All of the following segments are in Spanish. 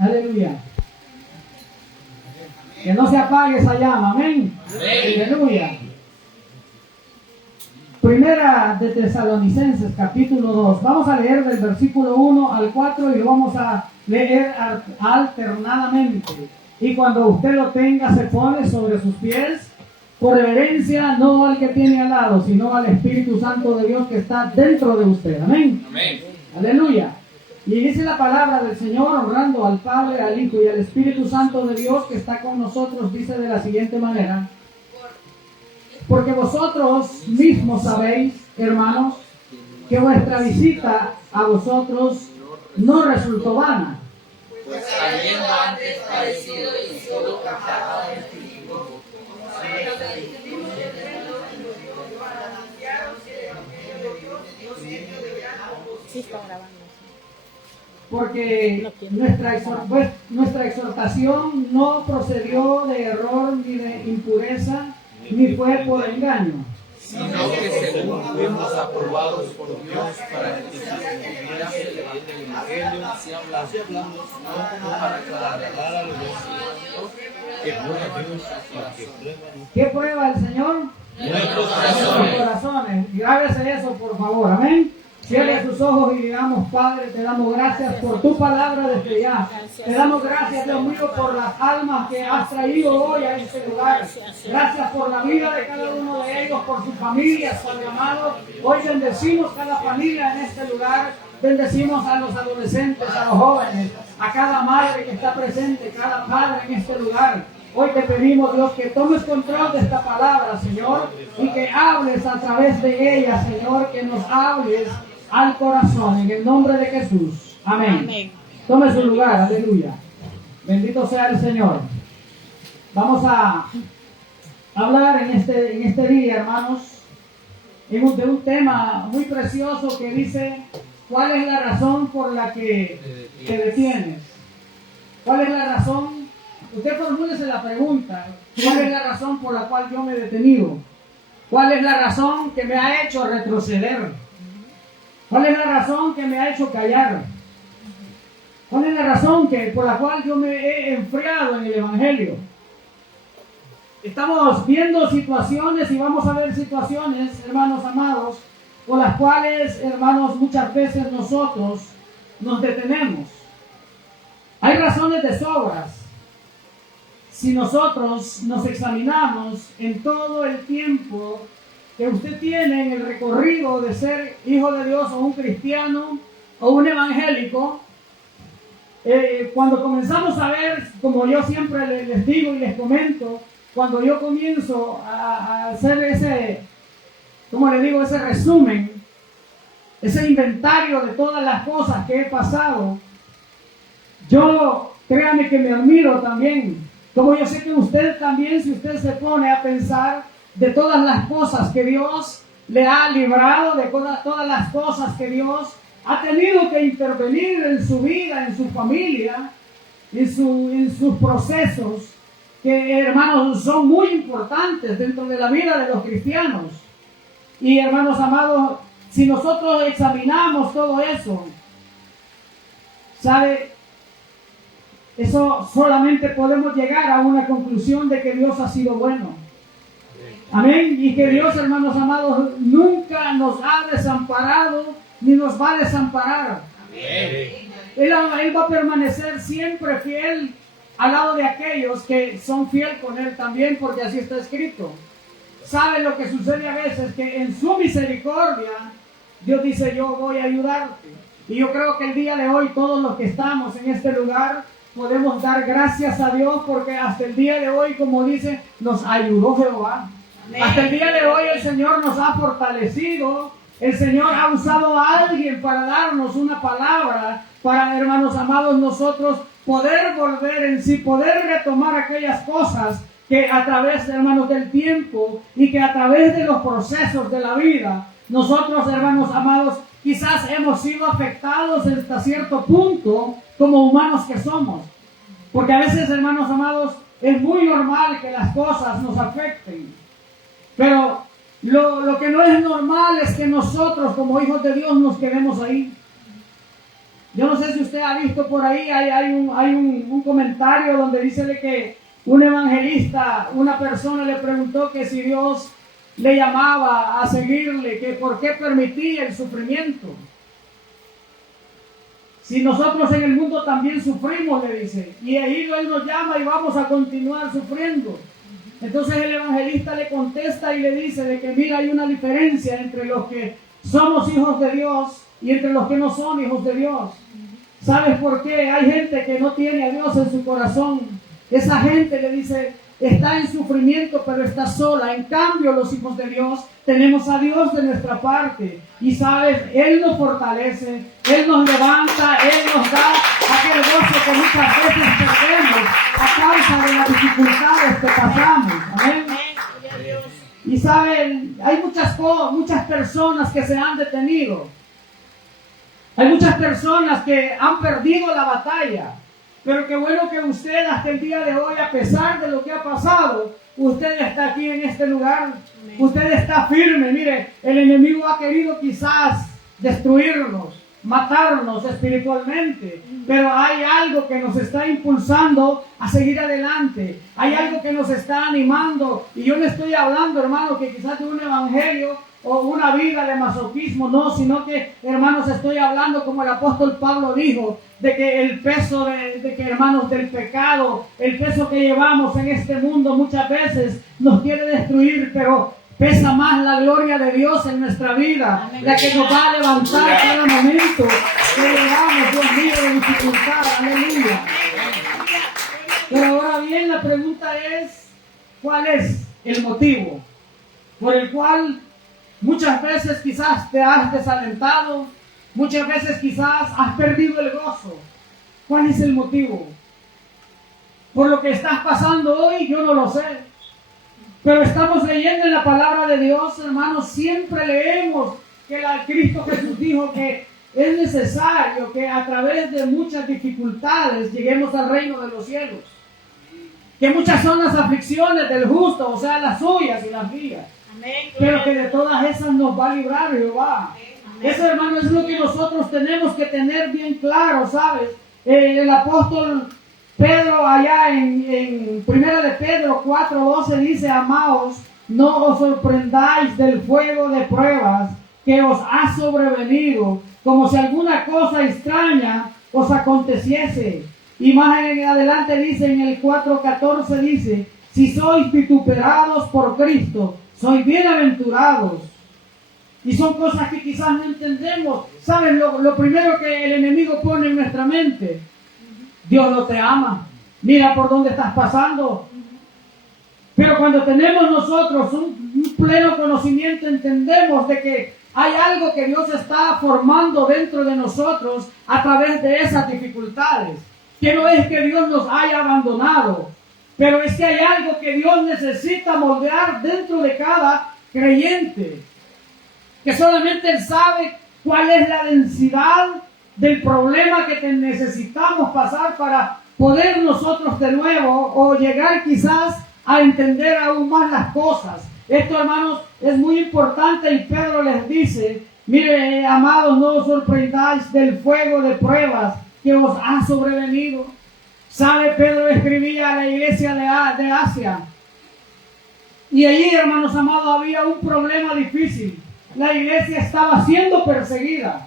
Aleluya. Que no se apague esa llama. Amén. Aleluya. Primera de Tesalonicenses, capítulo 2. Vamos a leer del versículo 1 al 4 y lo vamos a leer alternadamente. Y cuando usted lo tenga, se pone sobre sus pies, por reverencia, no al que tiene al lado, sino al Espíritu Santo de Dios que está dentro de usted. Amén. Amén. Aleluya. Y dice la palabra del Señor, honrando al Padre, al Hijo y al Espíritu Santo de Dios que está con nosotros, dice de la siguiente manera: porque vosotros mismos sabéis, hermanos, que vuestra visita a vosotros no resultó vana. Pues habiendo antes padecido y sido captado en Filipo, porque nuestra exhortación no procedió de error ni de impureza, ni fue por engaño, sino que según fuimos aprobados por Dios para que se cumpliera el evangelio, así hablamos, no para agradar a los demás, que prueba a Dios para que prueba. ¿Qué prueba el Señor? Nuestros Nuestros corazones. Grábese eso, por favor. Amén. Cierre sus ojos y digamos: Padre, te damos gracias por tu palabra desde ya. Te damos gracias, Dios mío, por las almas que has traído hoy a este lugar. Gracias por la vida de cada uno de ellos, por sus familias, Padre amado. Hoy bendecimos cada familia en este lugar. Bendecimos a los adolescentes, a los jóvenes, a cada madre que está presente, cada padre en este lugar. Hoy te pedimos, Dios, que tomes control de esta palabra, Señor, y que hables a través de ella, Señor, que nos hables al corazón, en el nombre de Jesús. Amén. Amén. Tome su lugar, aleluya. Bendito sea el Señor. Vamos a hablar en este día, hermanos, de un tema muy precioso que dice: ¿cuál es la razón por la que te detienes? ¿Cuál es la razón? Usted formúlese la pregunta: ¿cuál es la razón por la cual yo me he detenido? ¿Cuál es la razón que me ha hecho retroceder? ¿Cuál es la razón que me ha hecho callar? ¿Cuál es la razón por la cual yo me he enfriado en el Evangelio? Estamos viendo situaciones y vamos a ver situaciones, hermanos amados, por las cuales, hermanos, muchas veces nosotros nos detenemos. Hay razones de sobras. Si nosotros nos examinamos en todo el tiempo que usted tiene en el recorrido de ser hijo de Dios o un cristiano o un evangélico, cuando comenzamos a ver, como yo siempre les digo y les comento, cuando yo comienzo a hacer ese resumen, ese inventario de todas las cosas que he pasado, yo, créame que me admiro también, como yo sé que usted también, si usted se pone a pensar de todas las cosas que Dios le ha librado, de todas las cosas que Dios ha tenido que intervenir en su vida, en su familia, en sus procesos, que, hermanos, son muy importantes dentro de la vida de los cristianos. Y, hermanos amados, si nosotros examinamos todo eso, ¿sabe? Eso solamente podemos llegar a una conclusión de que Dios ha sido bueno. Amén. Y que Dios, hermanos amados, nunca nos ha desamparado ni nos va a desamparar. Amén. Él va a permanecer siempre fiel al lado de aquellos que son fieles con Él también, porque así está escrito. ¿Sabe lo que sucede a veces? Que en su misericordia Dios dice: yo voy a ayudarte. Y yo creo que el día de hoy todos los que estamos en este lugar podemos dar gracias a Dios, porque hasta el día de hoy, como dice, nos ayudó Jehová. Amén. Hasta el día de hoy el Señor nos ha fortalecido. El Señor ha usado a alguien para darnos una palabra, para, hermanos amados, nosotros poder volver en sí, poder retomar aquellas cosas que a través, hermanos, del tiempo y que a través de los procesos de la vida, nosotros, hermanos amados, quizás hemos sido afectados hasta cierto punto como humanos que somos. Porque a veces, hermanos amados, es muy normal que las cosas nos afecten. Pero lo que no es normal es que nosotros como hijos de Dios nos quedemos ahí. Yo no sé si usted ha visto por ahí, hay un comentario donde dice de que un evangelista, una persona le preguntó que si Dios le llamaba a seguirle, que por qué permitía el sufrimiento. Si nosotros en el mundo también sufrimos, le dice, y ahí Él nos llama y vamos a continuar sufriendo. Entonces el evangelista le contesta y le dice de que mira, hay una diferencia entre los que somos hijos de Dios y entre los que no son hijos de Dios. ¿Sabes por qué? Hay gente que no tiene a Dios en su corazón. Esa gente, le dice, está en sufrimiento, pero está sola. En cambio, los hijos de Dios tenemos a Dios de nuestra parte. Y sabes, Él nos fortalece, Él nos levanta, Él nos da aquel gozo que muchas veces perdemos a causa de las dificultades que pasamos. Amén. Y saben, hay muchas personas que se han detenido. Hay muchas personas que han perdido la batalla. Pero qué bueno que usted hasta el día de hoy, a pesar de lo que ha pasado, usted está aquí en este lugar. Usted está firme. Mire, el enemigo ha querido quizás destruirnos, matarnos espiritualmente. Pero hay algo que nos está impulsando a seguir adelante. Hay algo que nos está animando. Y yo no estoy hablando, hermano, que quizás de un evangelio o una vida de masoquismo, no, sino que, hermanos, estoy hablando como el apóstol Pablo dijo, de que el peso de que, hermanos, del pecado, el peso que llevamos en este mundo muchas veces nos quiere destruir, pero pesa más la gloria de Dios en nuestra vida, la que nos va a levantar cada momento que llegamos, Dios mío, de dificultad, aleluya. Pero ahora bien, la pregunta es, ¿cuál es el motivo por el cual muchas veces quizás te has desalentado, muchas veces quizás has perdido el gozo? ¿Cuál es el motivo? Por lo que estás pasando hoy, yo no lo sé. Pero estamos leyendo en la palabra de Dios, hermanos, siempre leemos que Cristo Jesús dijo que es necesario que a través de muchas dificultades lleguemos al reino de los cielos. Que muchas son las aflicciones del justo, o sea, las suyas y las mías. Pero que de todas esas nos va a librar Jehová. Eso, hermano, es lo que nosotros tenemos que tener bien claro, ¿sabes? El apóstol Pedro, allá en Primera de Pedro 4:12 dice: amaos, no os sorprendáis del fuego de pruebas que os ha sobrevenido, como si alguna cosa extraña os aconteciese. Y más en adelante dice, en el 4:14 dice: si sois vituperados por Cristo, sois bienaventurados. Y son cosas que quizás no entendemos. ¿Saben? Lo primero que el enemigo pone en nuestra mente: Dios no te ama. Mira por dónde estás pasando. Pero cuando tenemos nosotros un pleno conocimiento, entendemos de que hay algo que Dios está formando dentro de nosotros a través de esas dificultades. Que no es que Dios nos haya abandonado, pero es que hay algo que Dios necesita moldear dentro de cada creyente. Que solamente Él sabe cuál es la densidad del problema que necesitamos pasar para poder nosotros de nuevo o llegar quizás a entender aún más las cosas. Esto, hermanos, es muy importante, y Pedro les dice: mire, amados, no os sorprendáis del fuego de pruebas que os ha sobrevenido. ¿Sabe? Pedro escribía a la iglesia de Asia. Y allí, hermanos amados, había un problema difícil. La iglesia estaba siendo perseguida.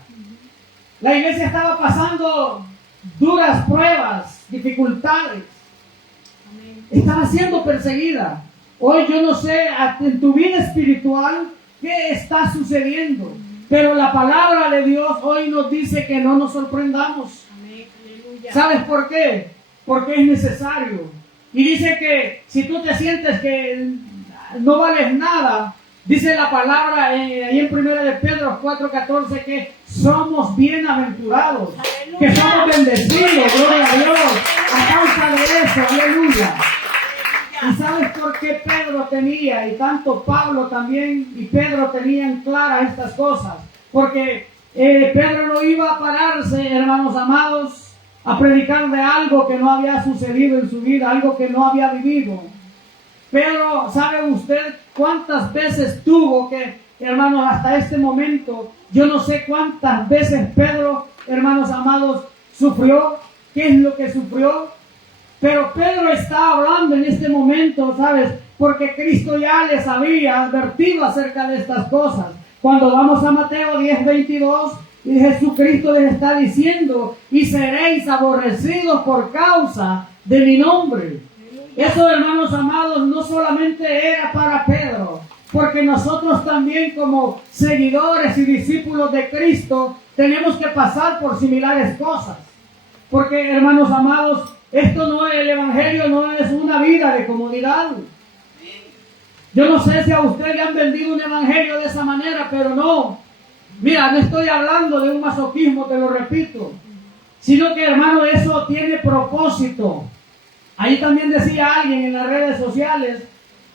La iglesia estaba pasando duras pruebas, dificultades. Estaba siendo perseguida. Hoy yo no sé en tu vida espiritual qué está sucediendo, pero la palabra de Dios hoy nos dice que no nos sorprendamos. ¿Sabes por qué? Porque es necesario. Y dice que si tú te sientes que no vales nada, dice la palabra ahí en 1 de Pedro 4:14 que somos bienaventurados, que somos bendecidos, gloria a Dios, a causa de eso, aleluya. ¿Y sabes por qué Pedro tenía, y tanto Pablo también y Pedro tenían claras estas cosas? Porque Pedro no iba a pararse, hermanos amados, a predicar de algo que no había sucedido en su vida, algo que no había vivido. Pero, ¿sabe usted cuántas veces tuvo que hermanos, hasta este momento, yo no sé cuántas veces Pedro, hermanos amados, sufrió, qué es lo que sufrió, pero Pedro está hablando en este momento, ¿sabes? Porque Cristo ya les había advertido acerca de estas cosas. Cuando vamos a Mateo 10:22, y Jesucristo les está diciendo, y seréis aborrecidos por causa de mi nombre. Eso, hermanos amados, no solamente era para Pedro, porque nosotros también como seguidores y discípulos de Cristo tenemos que pasar por similares cosas. Porque, hermanos amados, esto no es el evangelio, no es una vida de comodidad. Yo no sé si a usted le han vendido un evangelio de esa manera, pero no. Mira, no estoy hablando de un masoquismo, te lo repito, sino que, hermano, eso tiene propósito. Ahí también decía alguien en las redes sociales,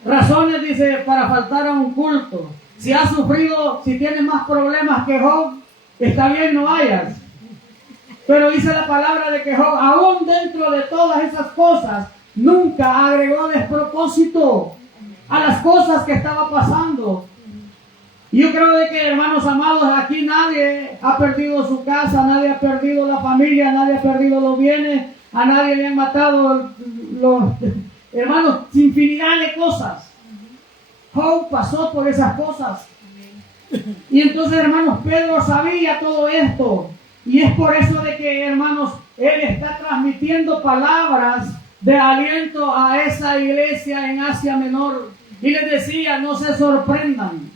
razones, dice, para faltar a un culto. Si has sufrido, si tienes más problemas que Job, está bien, no vayas. Pero dice la palabra de que Job, aún dentro de todas esas cosas, nunca agregó despropósito a las cosas que estaba pasando. Y yo creo de que, hermanos amados, aquí nadie ha perdido su casa, nadie ha perdido la familia, nadie ha perdido los bienes, a nadie le han matado los hermanos, infinidad de cosas. Job pasó por esas cosas. Y entonces, hermanos, Pedro sabía todo esto. Y es por eso de que, hermanos, él está transmitiendo palabras de aliento a esa iglesia en Asia Menor. Y les decía, no se sorprendan,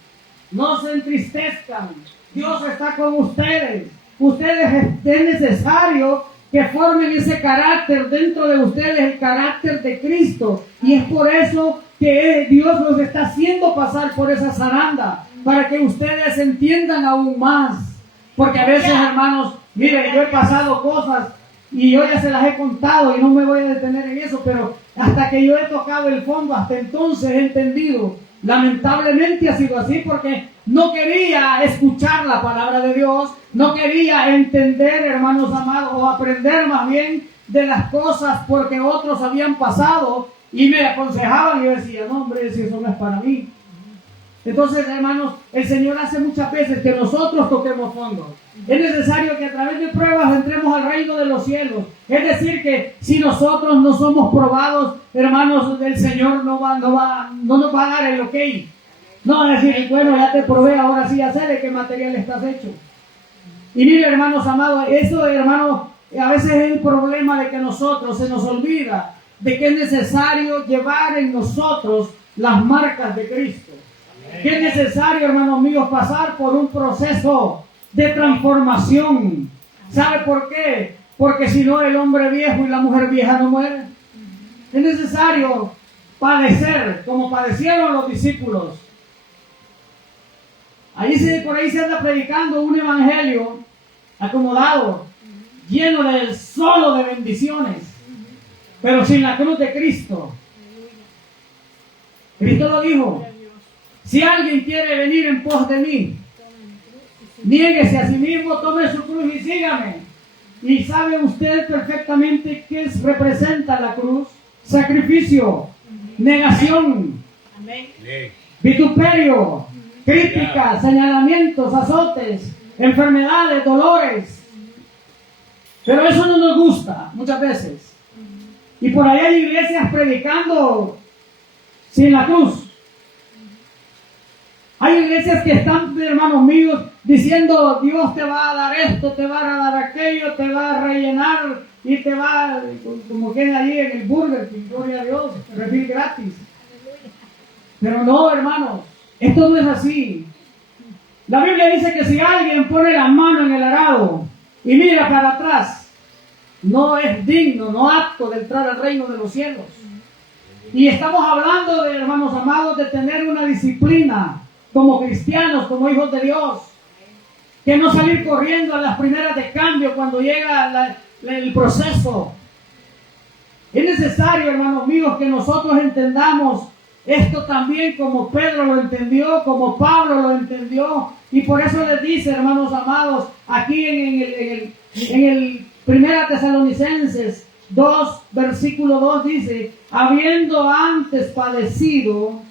no se entristezcan, Dios está con ustedes. Ustedes es necesario que formen ese carácter dentro de ustedes, el carácter de Cristo. Y es por eso que Dios los está haciendo pasar por esa zaranda, para que ustedes entiendan aún más. Porque a veces, hermanos, miren, yo he pasado cosas y yo ya se las he contado y no me voy a detener en eso, pero hasta que yo he tocado el fondo, hasta entonces he entendido. Lamentablemente ha sido así porque no quería escuchar la palabra de Dios, no quería entender, hermanos amados, o aprender más bien de las cosas porque otros habían pasado y me aconsejaban y yo decía, no hombre, si eso no es para mí. Entonces, hermanos, el Señor hace muchas veces que nosotros toquemos fondo. Es necesario que a través de pruebas entremos al reino de los cielos. Es decir, que si nosotros no somos probados, hermanos, el Señor no nos va a dar el ok. No va a decir, bueno, ya te probé, ahora sí ya sé de qué material estás hecho. Y mire, hermanos amados, eso, hermanos, a veces es el problema de que nosotros se nos olvida de que es necesario llevar en nosotros las marcas de Cristo. Que es necesario, hermanos míos, pasar por un proceso de transformación. ¿Sabe por qué? Porque si no, el hombre viejo y la mujer vieja no mueren. Es necesario padecer como padecieron los discípulos. Por ahí se anda predicando un evangelio acomodado, lleno solo de bendiciones, pero sin la cruz de Cristo. Cristo lo dijo. Si alguien quiere venir en pos de mí, niéguese a sí mismo, tome su cruz y sígame. Y sabe usted perfectamente qué representa la cruz: sacrificio, negación, vituperio, críticas, señalamientos, azotes, enfermedades, dolores. Pero eso no nos gusta muchas veces. Y por ahí hay iglesias predicando sin la cruz. Hay iglesias que están, hermanos míos, diciendo, Dios te va a dar esto, te va a dar aquello, te va a rellenar y te va, como queda allí en el Burger King, gloria a Dios, refil gratis. Pero no, hermanos, esto no es así. La Biblia dice que si alguien pone la mano en el arado y mira para atrás, no es digno, no apto de entrar al reino de los cielos. Y estamos hablando de, hermanos amados, de tener una disciplina como cristianos, como hijos de Dios, que no salir corriendo a las primeras de cambio cuando llega el proceso. Es necesario, hermanos míos, que nosotros entendamos esto también como Pedro lo entendió, como Pablo lo entendió, y por eso les dice, hermanos amados, aquí en el 1 Tesalonicenses 2, versículo 2 dice, habiendo antes padecido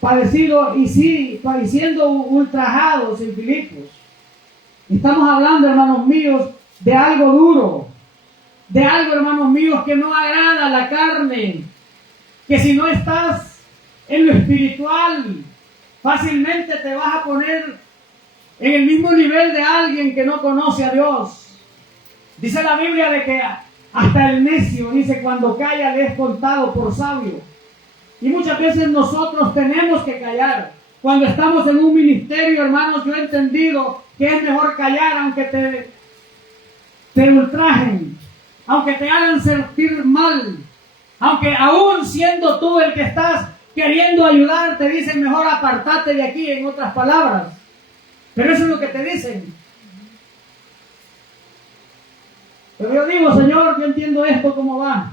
padecido y sí, padeciendo ultrajados en Filipos. Estamos hablando, hermanos míos, de algo duro, de algo, hermanos míos, que no agrada a la carne, que si no estás en lo espiritual, fácilmente te vas a poner en el mismo nivel de alguien que no conoce a Dios. Dice la Biblia de que hasta el necio, dice, cuando calla le es contado por sabio. Y muchas veces nosotros tenemos que callar. Cuando estamos en un ministerio, hermanos, yo he entendido que es mejor callar aunque te ultrajen, aunque te hagan sentir mal, aunque aún siendo tú el que estás queriendo ayudar, te dicen mejor apartate de aquí, en otras palabras. Pero eso es lo que te dicen. Pero yo digo, Señor, yo entiendo esto, ¿cómo va?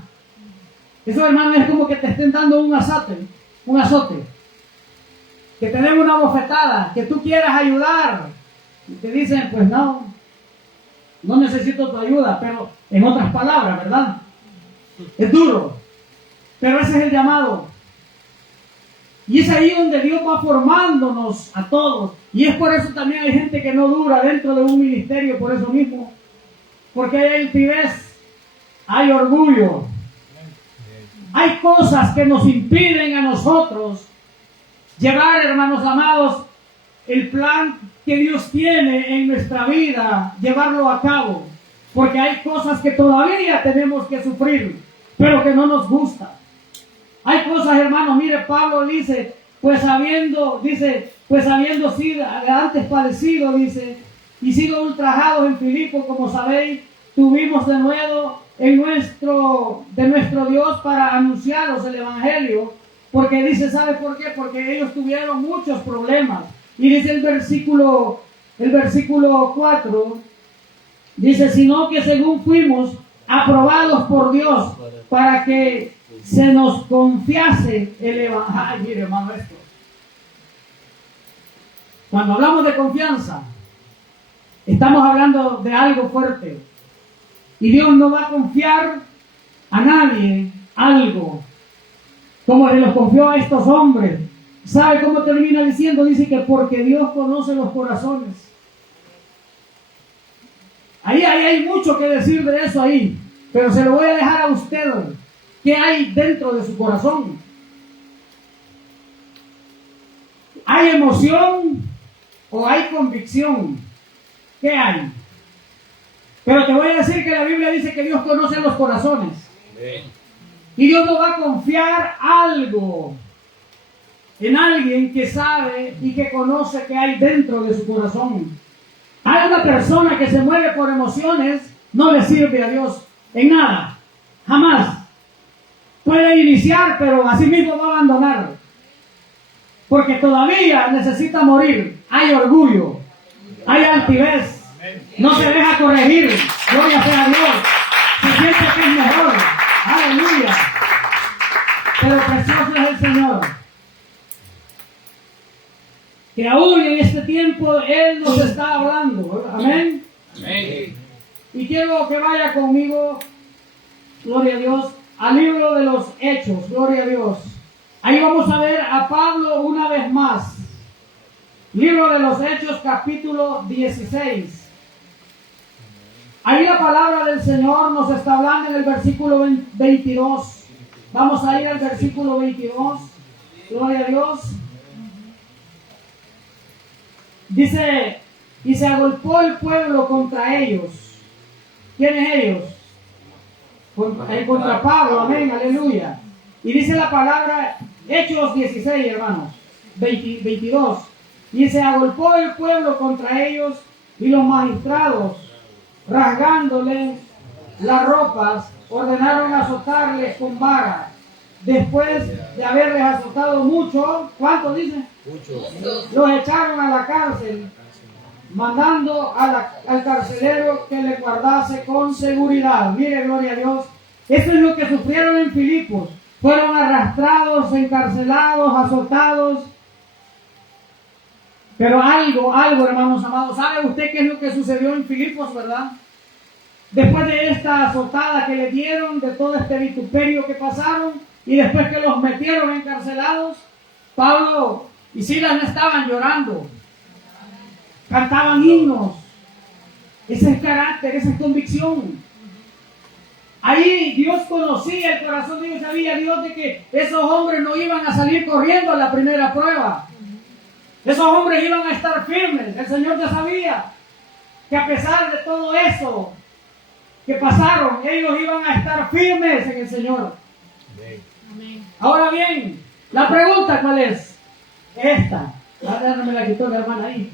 Eso, hermano, es como que te estén dando un azote, que te den una bofetada, que tú quieras ayudar, y te dicen, pues no necesito tu ayuda, pero en otras palabras, ¿verdad? Es duro, pero ese es el llamado. Y es ahí donde Dios va formándonos a todos. Y es por eso también hay gente que no dura dentro de un ministerio, por eso mismo. Porque hay altivez, hay orgullo, hay cosas que nos impiden a nosotros llevar, hermanos amados, el plan que Dios tiene en nuestra vida, llevarlo a cabo. Porque hay cosas que todavía tenemos que sufrir, pero que no nos gusta. Hay cosas, hermanos, mire, Pablo dice, pues habiendo sido antes padecido, dice, y sido ultrajados en Filipos, como sabéis, tuvimos de nuevo de nuestro Dios para anunciaros el Evangelio, porque dice, ¿sabe por qué? Porque ellos tuvieron muchos problemas. Y dice el versículo 4, dice, sino que según fuimos aprobados por Dios para que se nos confiase el Evangelio. Ay, mire, hermano, esto. Cuando hablamos de confianza, estamos hablando de algo fuerte. Y Dios no va a confiar a nadie algo como le los confió a estos hombres. ¿Sabe cómo termina diciendo? Dice que porque Dios conoce los corazones. Ahí hay mucho que decir de eso ahí, pero se lo voy a dejar a usted. ¿Qué hay dentro de su corazón? ¿Hay emoción o hay convicción? ¿Qué hay? Pero te voy a decir que la Biblia dice que Dios conoce los corazones. Y Dios no va a confiar algo en alguien que sabe y que conoce que hay dentro de su corazón. Hay una persona que se mueve por emociones, no le sirve a Dios en nada, jamás. Puede iniciar, pero así mismo va a abandonar. Porque todavía necesita morir. Hay orgullo, hay altivez, no se deja corregir. Gloria sea a Dios. Se siente que es mejor. Aleluya. Pero precioso es el Señor. Que aún en este tiempo Él nos está hablando. Amén. Amén. Y quiero que vaya conmigo, gloria a Dios, al libro de los Hechos, gloria a Dios. Ahí vamos a ver a Pablo una vez más. Libro de los Hechos, capítulo 16. Ahí la palabra del Señor nos está hablando en el versículo 22. Vamos a ir al versículo 22. Gloria a Dios. Dice, y se agolpó el pueblo contra ellos. ¿Quiénes ellos? Contra Pablo, amén, aleluya. Y dice la palabra, Hechos 16, hermanos, 22. Y se agolpó el pueblo contra ellos, y los magistrados, rasgándole las ropas, ordenaron azotarles con vara. Después de haberles azotado mucho, ¿cuántos dicen? Muchos. Los echaron a la cárcel, mandando al carcelero que le guardase con seguridad. Mire, gloria a Dios. Esto es lo que sufrieron en Filipos. Fueron arrastrados, encarcelados, azotados. Pero algo, hermanos amados, ¿sabe usted qué es lo que sucedió en Filipos, verdad? Después de esta azotada que le dieron, de todo este vituperio que pasaron, y después que los metieron encarcelados, Pablo y Silas no estaban llorando, cantaban himnos. Ese es carácter, esa es convicción. Ahí Dios conocía el corazón de Dios, sabía Dios de que esos hombres no iban a salir corriendo a la primera prueba. Esos hombres iban a estar firmes. El Señor ya sabía que a pesar de todo eso que pasaron, ellos iban a estar firmes en el Señor. Amén. Ahora bien, la pregunta ¿cuál es? Esta. Ahora me la quitó la hermana ahí.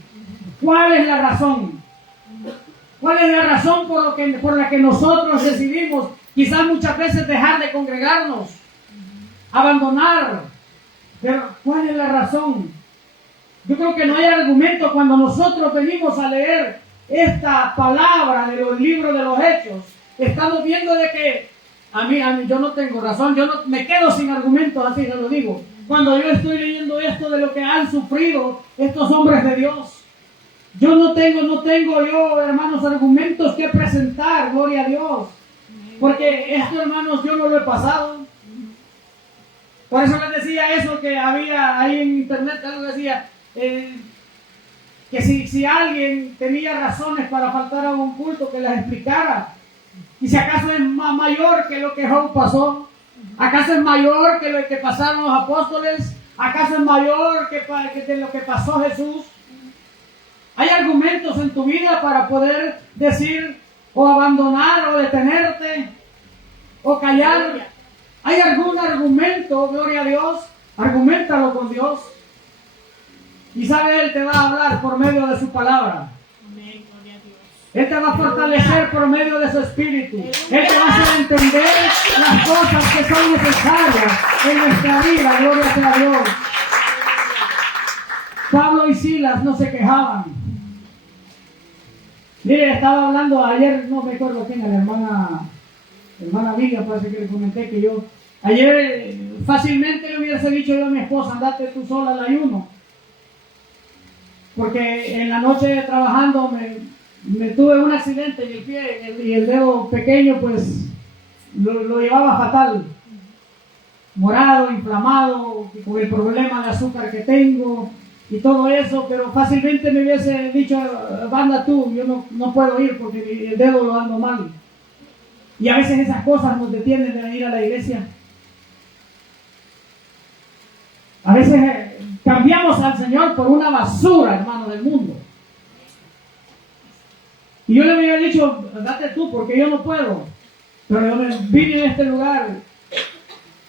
¿Cuál es la razón? ¿Cuál es la razón por la que nosotros decidimos quizás muchas veces dejar de congregarnos, abandonar? Pero ¿cuál es la razón? Yo creo que no hay argumento cuando nosotros venimos a leer esta palabra de los libros de los Hechos. Estamos viendo de que a mí yo no tengo razón, yo no me quedo sin argumentos, así se lo digo. Cuando yo estoy leyendo esto de lo que han sufrido estos hombres de Dios, yo no tengo yo, hermanos, argumentos que presentar, gloria a Dios. Porque esto, hermanos, yo no lo he pasado. Por eso les decía eso que había ahí en internet, algo decía, que si alguien tenía razones para faltar a un culto, que las explicara. Y si acaso es mayor que lo que Job pasó, acaso es mayor que lo que pasaron los apóstoles, acaso es mayor que de lo que pasó Jesús. Hay argumentos en tu vida para poder decir o abandonar o detenerte o callar. ¿Hay algún argumento, gloria a Dios? Argumentalo con Dios. Y sabe, Él te va a hablar por medio de su palabra. Amén, gloria a Dios. Él te va a fortalecer por medio de su espíritu. Él te va a hacer entender las cosas que son necesarias en nuestra vida, gloria sea a Dios. Pablo y Silas no se quejaban. Mire, estaba hablando ayer, no me acuerdo quién, la hermana Viga, parece que le comenté que yo, ayer fácilmente le hubiese dicho yo a mi esposa, andate tú sola al ayuno. Porque en la noche trabajando me tuve un accidente en el pie y el dedo pequeño pues lo llevaba fatal. Morado, inflamado, con el problema de azúcar que tengo y todo eso, pero fácilmente me hubiese dicho, anda tú, yo no puedo ir porque el dedo lo ando mal. Y a veces esas cosas nos detienen de ir a la iglesia. A veces cambiamos al Señor por una basura, hermano, del mundo. Y yo le había dicho, date tú, porque yo no puedo. Pero yo me vine a este lugar.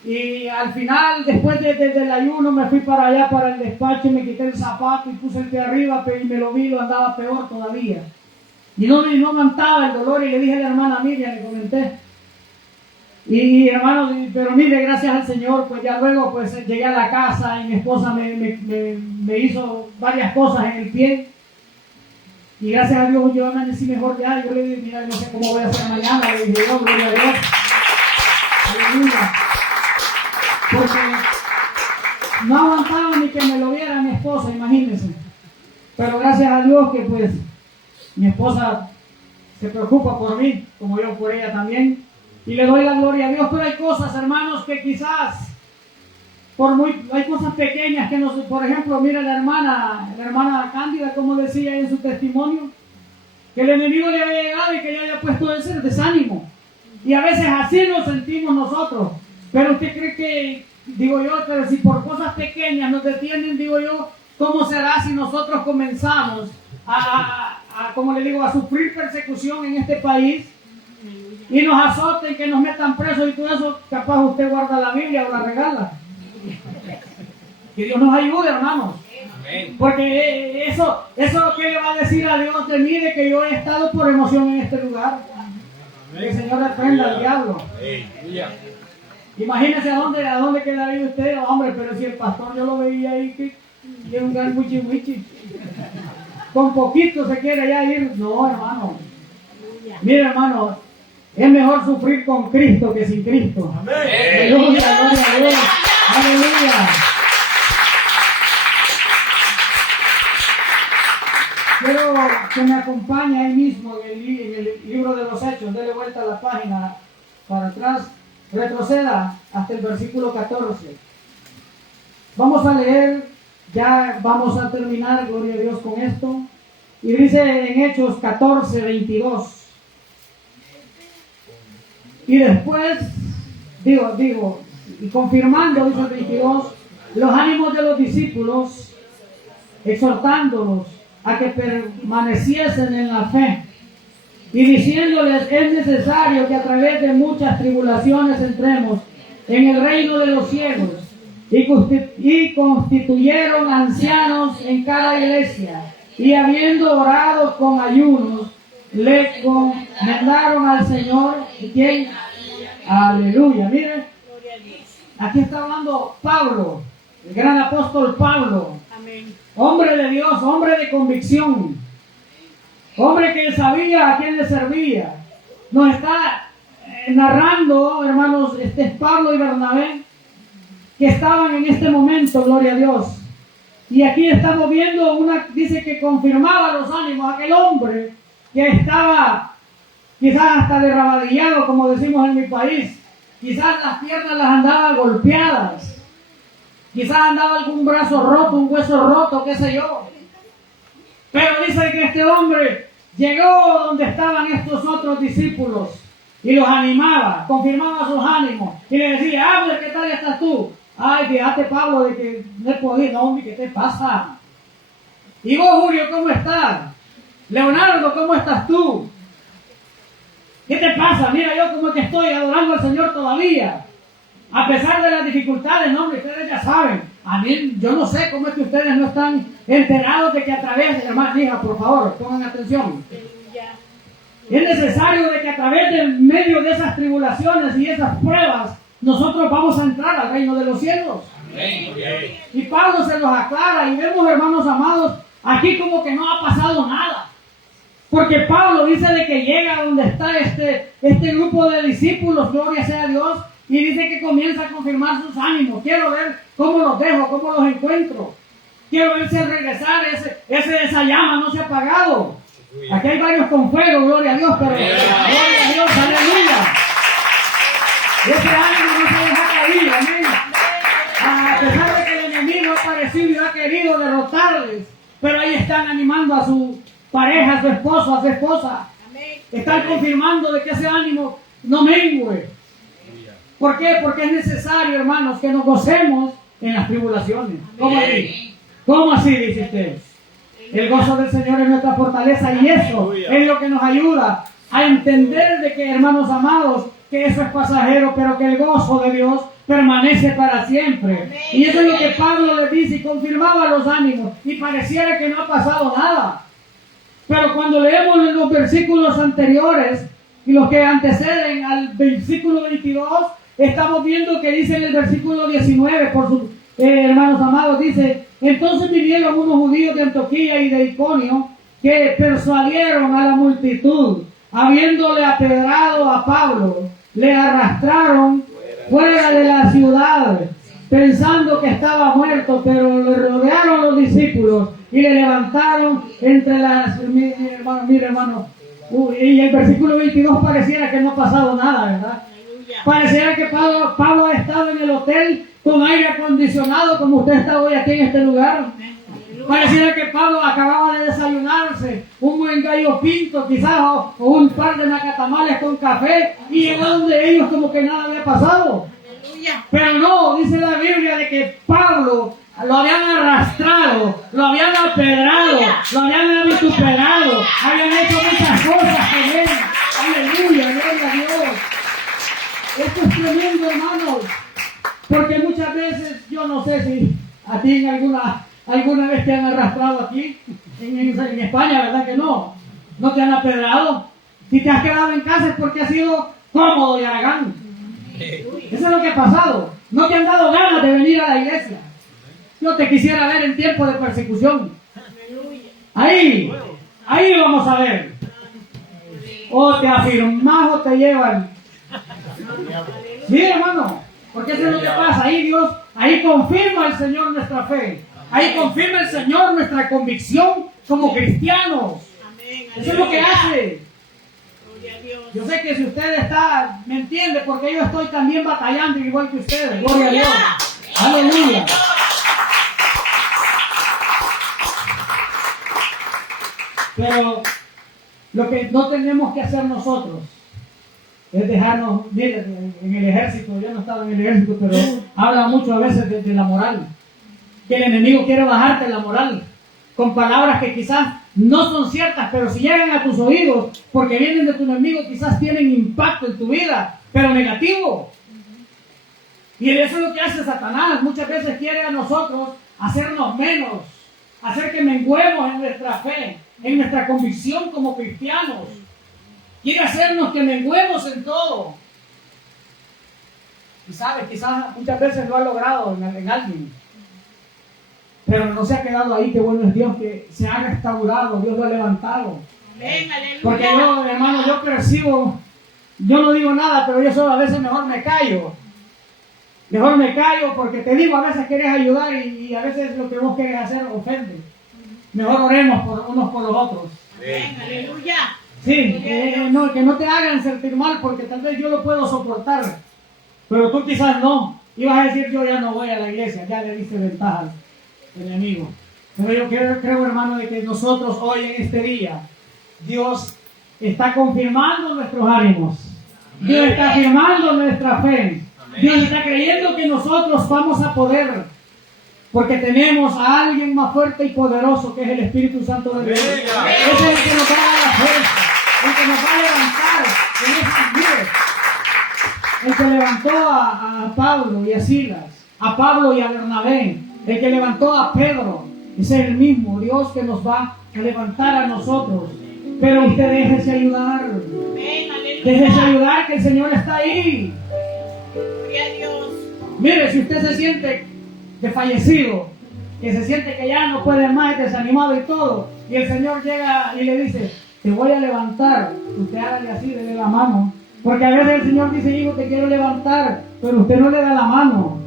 Y al final, después del ayuno, me fui para allá, para el despacho, me quité el zapato y puse el pie arriba, y me lo vi, lo andaba peor todavía. Y no aguantaba el dolor, y le dije a la hermana Miriam, le comenté. Y hermano, pero mire, gracias al Señor, pues ya luego pues llegué a la casa y mi esposa me hizo varias cosas en el pie. Y gracias a Dios yo amanecí mejor ya. Yo le dije, mira, no sé cómo voy a hacer mañana. Le dije, gloria a Dios. Aleluya. Porque no aguantaba ni que me lo viera mi esposa, imagínense. Pero gracias a Dios que pues mi esposa se preocupa por mí, como yo por ella también. Y le doy la gloria a Dios, pero hay cosas, hermanos, que quizás, hay cosas pequeñas que nos, por ejemplo, mira la hermana Cándida, como decía en su testimonio, que el enemigo le había llegado y que le había puesto ese desánimo. Y a veces así nos sentimos nosotros. Pero usted cree que, digo yo, pero si por cosas pequeñas nos detienen, digo yo, ¿cómo será si nosotros comenzamos como le digo, a sufrir persecución en este país? Y nos azoten, que nos metan presos y todo eso, capaz usted guarda la Biblia o la regala. Que Dios nos ayude, hermanos. Amén. Porque eso es lo que le va a decir a Dios de mí, de que yo he estado por emoción en este lugar. Que el Señor reprenda al diablo. Imagínese a dónde quedaría usted, hombre, pero si el pastor yo lo veía ahí, que es un gran muchi. Con poquito se quiere ya ir. No, hermano. Mire, hermano, es mejor sufrir con Cristo que sin Cristo. Amén. Aleluya, gloria a Dios. Aleluya. Quiero que me acompañe ahí mismo en el libro de los Hechos. Dele vuelta a la página para atrás. Retroceda hasta el versículo 14. Vamos a leer, ya vamos a terminar, gloria a Dios, con esto. Y dice en Hechos 14, 22. Y después, y confirmando, dice el 22, los ánimos de los discípulos, exhortándolos a que permaneciesen en la fe, y diciéndoles, es necesario que a través de muchas tribulaciones entremos en el reino de los cielos, y constituyeron ancianos en cada iglesia, y habiendo orado con ayunos, le encomendaron al Señor. ¿Y quién? Aleluya. Miren, aquí está hablando Pablo, el gran apóstol Pablo. Amén. Hombre de Dios, hombre de convicción, hombre que sabía a quién le servía. Nos está narrando, hermanos, este es Pablo y Bernabé, que estaban en este momento, gloria a Dios. Y aquí estamos viendo dice que confirmaba los ánimos, aquel hombre que estaba quizás hasta derrabadillado, como decimos en mi país. Quizás las piernas las andaba golpeadas. Quizás andaba algún brazo roto, un hueso roto, qué sé yo. Pero dice que este hombre llegó donde estaban estos otros discípulos y los animaba, confirmaba sus ánimos y le decía, Abner, ¿qué tal estás tú? Ay, fíjate, Pablo, de que no he podido. No, hombre, ¿qué te pasa? Y vos, Julio, ¿cómo estás? Leonardo, ¿cómo estás tú? ¿Qué te pasa? Mira yo como que estoy adorando al Señor todavía. A pesar de las dificultades, no, hombre, ustedes ya saben. A mí, yo no sé cómo es que ustedes no están enterados de que a través de, hermana, hija, por favor, pongan atención. Es necesario de que a través del medio de esas tribulaciones y esas pruebas, nosotros vamos a entrar al reino de los cielos. Y Pablo se los aclara y vemos, hermanos amados, aquí como que no ha pasado nada. Porque Pablo dice de que llega donde está este grupo de discípulos, gloria sea a Dios, y dice que comienza a confirmar sus ánimos. Quiero ver cómo los dejo, cómo los encuentro. Quiero ver si al regresar esa llama no se ha apagado. Aquí hay varios con fuego, gloria a Dios, pero gloria a Dios, aleluya. Ese ánimo no se deja caer, amén. A pesar de que el enemigo ha aparecido y ha querido derrotarles, pero ahí están animando a su pareja, a su esposo, a su esposa. Están confirmando de que ese ánimo no mengue. ¿Por qué? Porque es necesario, hermanos, que nos gocemos en las tribulaciones. ¿Cómo así? ¿Cómo así, dice usted? El gozo del Señor es nuestra fortaleza y eso es lo que nos ayuda a entender de que, hermanos amados, que eso es pasajero, pero que el gozo de Dios permanece para siempre. Y eso es lo que Pablo les dice y confirmaba los ánimos y pareciera que no ha pasado nada. Pero cuando leemos los versículos anteriores y los que anteceden al versículo 22, estamos viendo que dice en el versículo 19, por sus hermanos amados, dice, entonces vinieron unos judíos de Antioquía y de Iconio que persuadieron a la multitud, habiéndole apedrado a Pablo, le arrastraron fuera de la ciudad, pensando que estaba muerto, pero le rodearon los discípulos y le levantaron entre las... Mire, hermano, y el versículo 22 pareciera que no ha pasado nada, ¿verdad? Pareciera que Pablo ha estado en el hotel con aire acondicionado, como usted está hoy aquí en este lugar. Pareciera que Pablo acababa de desayunarse un buen gallo pinto, quizás, o un par de nacatamales con café, y llegó donde ellos como que nada había pasado. Pero no, dice la Biblia de que Pablo lo habían arrastrado, lo habían apedrado, lo habían vituperado, habían hecho muchas cosas con él. Aleluya, gloria a Dios. Esto es tremendo, hermanos, porque muchas veces, yo no sé si a ti alguna vez te han arrastrado aquí, en España, ¿verdad que no? ¿No te han apedrado? Si te has quedado en casa es porque has sido cómodo y haragán. Eso es lo que ha pasado. No te han dado ganas de venir a la iglesia. Yo te quisiera ver en tiempo de persecución. Ahí vamos a ver. O te afirmas o te llevan. Sí, hermano, porque eso es lo que pasa. Ahí confirma el Señor nuestra fe. Ahí confirma el Señor nuestra convicción como cristianos. Eso es lo que hace. Yo sé que si usted me entiende, porque yo estoy también batallando igual que ustedes. Gloria a Dios. Aleluya. Pero lo que no tenemos que hacer nosotros es dejarnos, miren, en el ejército, yo no estaba en el ejército, pero habla mucho a veces de la moral, que el enemigo quiere bajarte la moral, con palabras que quizás no son ciertas, pero si llegan a tus oídos, porque vienen de tu enemigo, quizás tienen impacto en tu vida, pero negativo. Y eso es lo que hace Satanás, muchas veces quiere a nosotros hacernos menos, hacer que menguemos en nuestra fe, en nuestra convicción como cristianos. Quiere hacernos que menguemos en todo. Y sabes, quizás muchas veces lo ha logrado en alguien. Pero no se ha quedado ahí, que bueno es Dios, que se ha restaurado, Dios lo ha levantado. Amén, aleluya. Porque yo, hermano, yo percibo, yo no digo nada, pero yo solo a veces mejor me callo. Mejor me callo porque te digo, a veces quieres ayudar y a veces lo que vos querés hacer ofende. Mejor oremos por unos por los otros. Amén, aleluya. Sí, no, que no te hagan sentir mal, porque tal vez yo lo puedo soportar, pero tú quizás no. Ibas a decir, yo ya no voy a la iglesia, ya le diste ventaja al enemigo. Pero yo creo, hermano, de que nosotros hoy en este día, Dios está confirmando nuestros ánimos. Dios está afirmando nuestra fe. Dios está creyendo que nosotros vamos a poder. Porque tenemos a alguien más fuerte y poderoso, que es el Espíritu Santo de Dios. Ese es el que nos va a dar la fuerza, el que nos va a levantar. El que levantó a Pablo y a Silas, a Pablo y a Bernabé, el que levantó a Pedro, ese es el mismo Dios que nos va a levantar a nosotros. Pero usted déjese ayudar. Déjese ayudar, que el Señor está ahí. Gloria a Dios. Mire, si usted se siente desfallecido, que se siente que ya no puede más, desanimado y todo, y el Señor llega y le dice, te voy a levantar, usted hágale así, dele la mano, porque a veces el Señor dice, hijo, te quiero levantar, pero usted no le da la mano.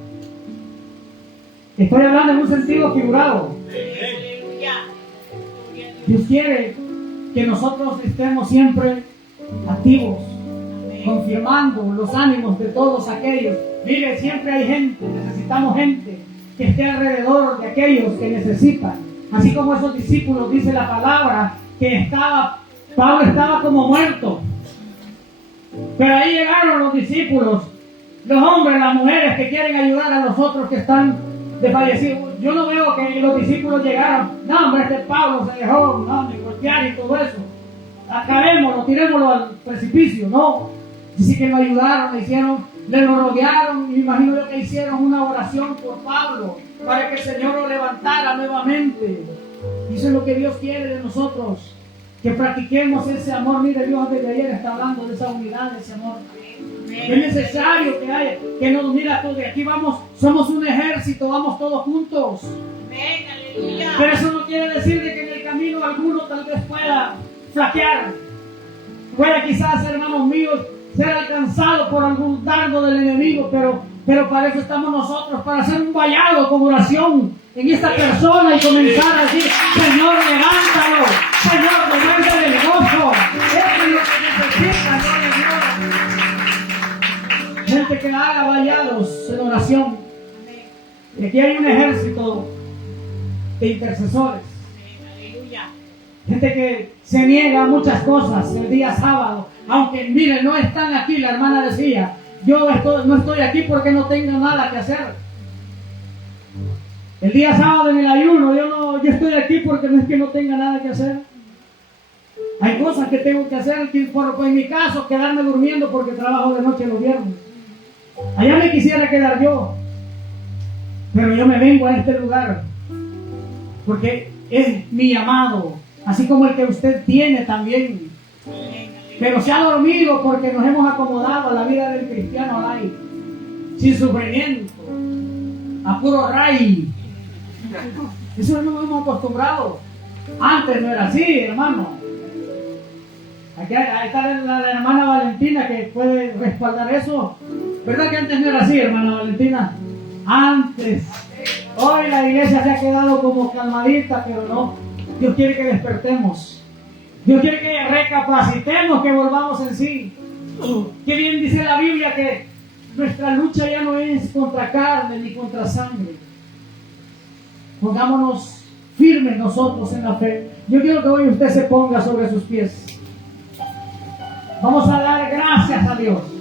Estoy hablando en un sentido figurado. Dios quiere que nosotros estemos siempre activos, confirmando los ánimos de todos aquellos. Mire, siempre hay gente, necesitamos gente que esté alrededor de aquellos que necesitan. Así como esos discípulos, dice la palabra, que Pablo estaba como muerto. Pero ahí llegaron los discípulos, los hombres, las mujeres que quieren ayudar a los otros que están desfallecidos. Yo no veo que los discípulos llegaron, no hombre, este Pablo se dejó, no, me golpear y todo eso. Acabémoslo, tirémoslo al precipicio, no. Dice que lo ayudaron, le lo rodearon, y me imagino yo que hicieron una oración por Pablo, para que el Señor lo levantara nuevamente. Y eso es lo que Dios quiere de nosotros, que practiquemos ese amor. Mire, Dios desde ayer está hablando de esa unidad, de ese amor. Es necesario que haya, que nos mira todos, de aquí vamos, somos un ejército, vamos todos juntos. Pero eso no quiere decir de que en el camino alguno tal vez pueda flaquear, pueda quizás, hermanos míos, ser alcanzado por algún dardo del enemigo, pero para eso estamos nosotros, para hacer un vallado con oración en esta persona y comenzar a decir, Señor, levántalo, Señor, levántale el gozo. Eso es lo que necesita, Dios. Gente que haga vallados en oración. Y aquí hay un ejército de intercesores. Gente que se niega a muchas cosas el día sábado. Aunque, miren, no están aquí, la hermana decía, yo no estoy aquí porque no tengo nada que hacer. El día sábado en el ayuno, yo estoy aquí porque no es que no tenga nada que hacer. Hay cosas que tengo que hacer, por en mi caso, quedarme durmiendo porque trabajo de noche los viernes. Allá me quisiera quedar yo, pero yo me vengo a este lugar porque es mi llamado, así como el que usted tiene también. Pero se ha dormido porque nos hemos acomodado a la vida del cristiano light, sin sufrimiento, a puro ray. Eso no nos hemos acostumbrado. Antes no era así, hermano. Aquí está la hermana Valentina que puede respaldar eso. ¿Verdad que antes no era así, hermana Valentina? Antes. Hoy la iglesia se ha quedado como calmadita, pero no. Dios quiere que despertemos. Dios quiere que recapacitemos, que volvamos en sí. Qué bien dice la Biblia que nuestra lucha ya no es contra carne ni contra sangre. Pongámonos firmes nosotros en la fe. Yo quiero que hoy usted se ponga sobre sus pies. Vamos a dar gracias a Dios.